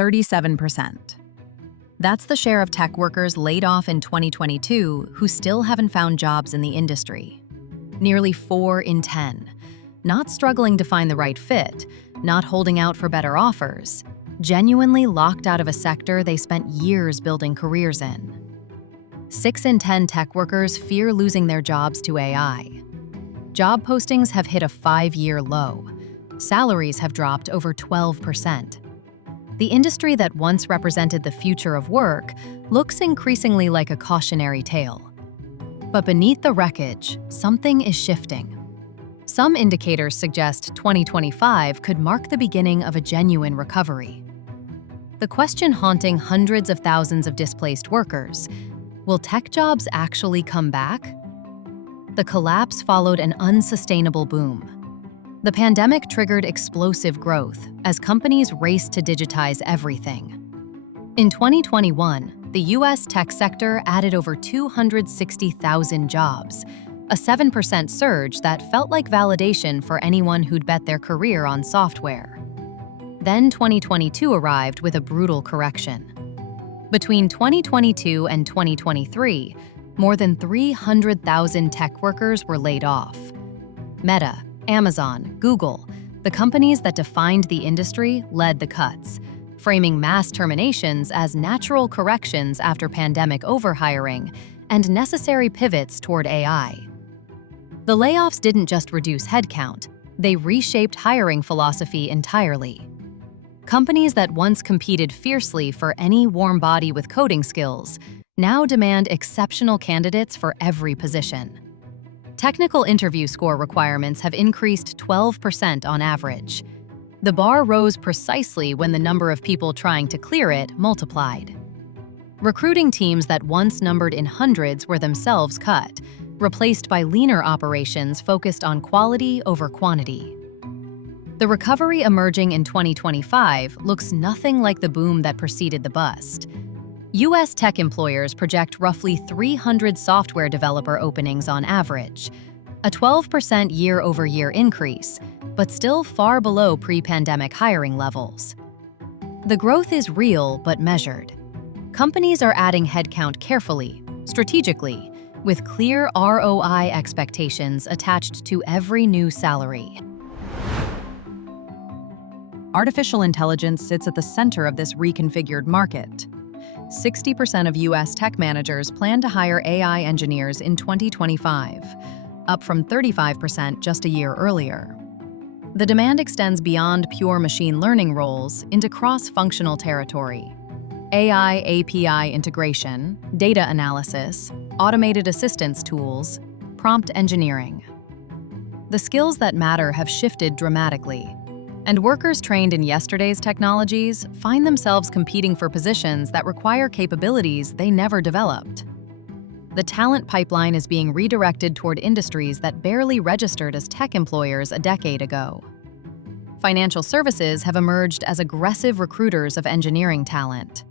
37%. That's the share of tech workers laid off in 2022 who still haven't found jobs in the industry. Nearly 4 in 10. Not struggling to find the right fit, not holding out for better offers, genuinely locked out of a sector they spent years building careers in. 6 in 10 tech workers fear losing their jobs to AI. Job postings have hit a 5-year low. Salaries have dropped over 12%. The industry that once represented the future of work looks increasingly like a cautionary tale. But beneath the wreckage, something is shifting. Some indicators suggest 2025 could mark the beginning of a genuine recovery. The question haunting hundreds of thousands of displaced workers: will tech jobs actually come back? The collapse followed an unsustainable boom. The pandemic triggered explosive growth as companies raced to digitize everything. In 2021, the U.S. tech sector added over 260,000 jobs, a 7% surge that felt like validation for anyone who'd bet their career on software. Then 2022 arrived with a brutal correction. Between 2022 and 2023, more than 300,000 tech workers were laid off. Meta, Amazon, Google, the companies that defined the industry, led the cuts, framing mass terminations as natural corrections after pandemic overhiring and necessary pivots toward AI. The layoffs didn't just reduce headcount, they reshaped hiring philosophy entirely. Companies that once competed fiercely for any warm body with coding skills now demand exceptional candidates for every position. Technical interview score requirements have increased 12% on average. The bar rose precisely when the number of people trying to clear it multiplied. Recruiting teams that once numbered in hundreds were themselves cut, replaced by leaner operations focused on quality over quantity. The recovery emerging in 2025 looks nothing like the boom that preceded the bust. U.S. tech employers project roughly 300 software developer openings on average, a 12% year-over-year increase, but still far below pre-pandemic hiring levels. The growth is real but measured. Companies are adding headcount carefully, strategically, with clear ROI expectations attached to every new salary. Artificial intelligence sits at the center of this reconfigured market. 60% of U.S. tech managers plan to hire AI engineers in 2025, up from 35% just a year earlier. The demand extends beyond pure machine learning roles into cross-functional territory. AI API integration, data analysis, automated assistance tools, prompt engineering. The skills that matter have shifted dramatically, and workers trained in yesterday's technologies find themselves competing for positions that require capabilities they never developed. The talent pipeline is being redirected toward industries that barely registered as tech employers a decade ago. Financial services have emerged as aggressive recruiters of engineering talent.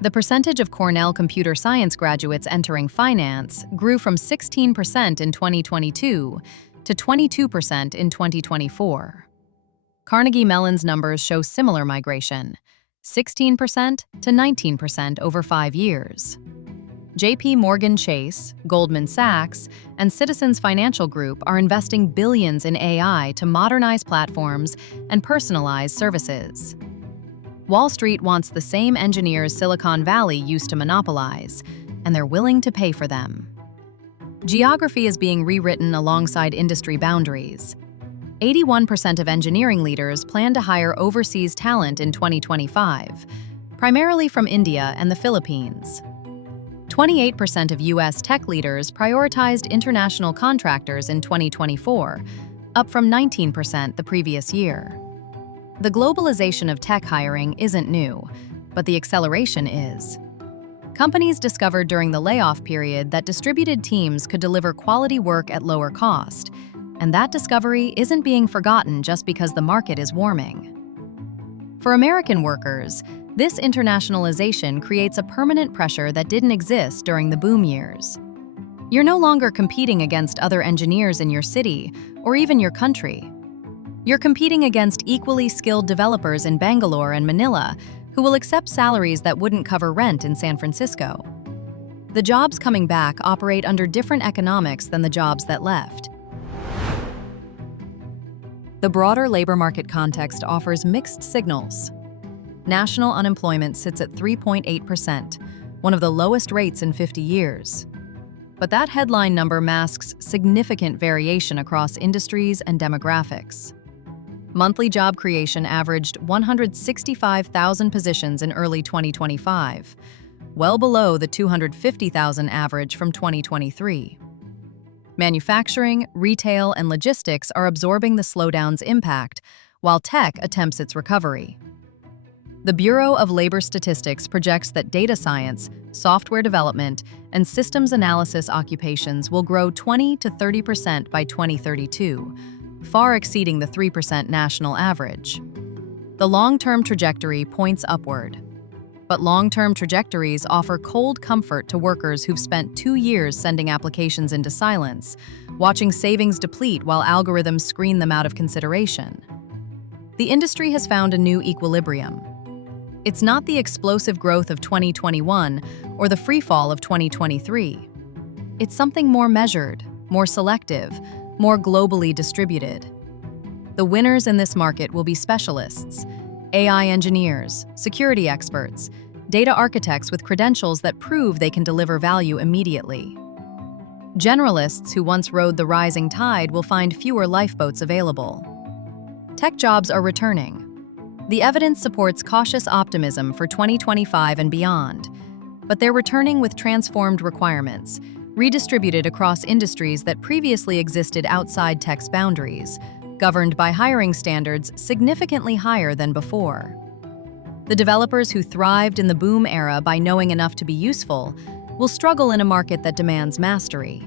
The percentage of Cornell computer science graduates entering finance grew from 16% in 2022 to 22% in 2024. Carnegie Mellon's numbers show similar migration, 16% to 19% over 5 years. JP Morgan Chase, Goldman Sachs, and Citizens Financial Group are investing billions in AI to modernize platforms and personalize services. Wall Street wants the same engineers Silicon Valley used to monopolize, and they're willing to pay for them. Geography is being rewritten alongside industry boundaries. 81% of engineering leaders plan to hire overseas talent in 2025, primarily from India and the Philippines. 28% of U.S. tech leaders prioritized international contractors in 2024, up from 19% the previous year. The globalization of tech hiring isn't new, but the acceleration is. Companies discovered during the layoff period that distributed teams could deliver quality work at lower cost, and that discovery isn't being forgotten just because the market is warming. For American workers, this internationalization creates a permanent pressure that didn't exist during the boom years. You're no longer competing against other engineers in your city or even your country. You're competing against equally skilled developers in Bangalore and Manila who will accept salaries that wouldn't cover rent in San Francisco. The jobs coming back operate under different economics than the jobs that left. The broader labor market context offers mixed signals. National unemployment sits at 3.8%, one of the lowest rates in 50 years. But that headline number masks significant variation across industries and demographics. Monthly job creation averaged 165,000 positions in early 2025, well below the 250,000 average from 2023. Manufacturing, retail, and logistics are absorbing the slowdown's impact, while tech attempts its recovery. The Bureau of Labor Statistics projects that data science, software development, and systems analysis occupations will grow 20 to 30% by 2032, far exceeding the 3% national average. The long-term trajectory points upward. But long-term trajectories offer cold comfort to workers who've spent 2 years sending applications into silence, watching savings deplete while algorithms screen them out of consideration. The industry has found a new equilibrium. It's not the explosive growth of 2021 or the freefall of 2023. It's something more measured, more selective, more globally distributed. The winners in this market will be specialists, AI engineers, security experts, data architects with credentials that prove they can deliver value immediately. Generalists who once rode the rising tide will find fewer lifeboats available. Tech jobs are returning. The evidence supports cautious optimism for 2025 and beyond, but they're returning with transformed requirements, redistributed across industries that previously existed outside tech's boundaries, governed by hiring standards significantly higher than before. The developers who thrived in the boom era by knowing enough to be useful will struggle in a market that demands mastery.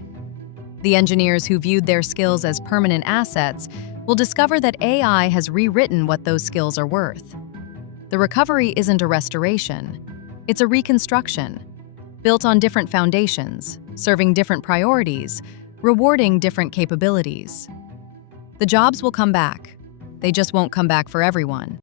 The engineers who viewed their skills as permanent assets will discover that AI has rewritten what those skills are worth. The recovery isn't a restoration, it's a reconstruction, built on different foundations, serving different priorities, rewarding different capabilities. The jobs will come back. They just won't come back for everyone.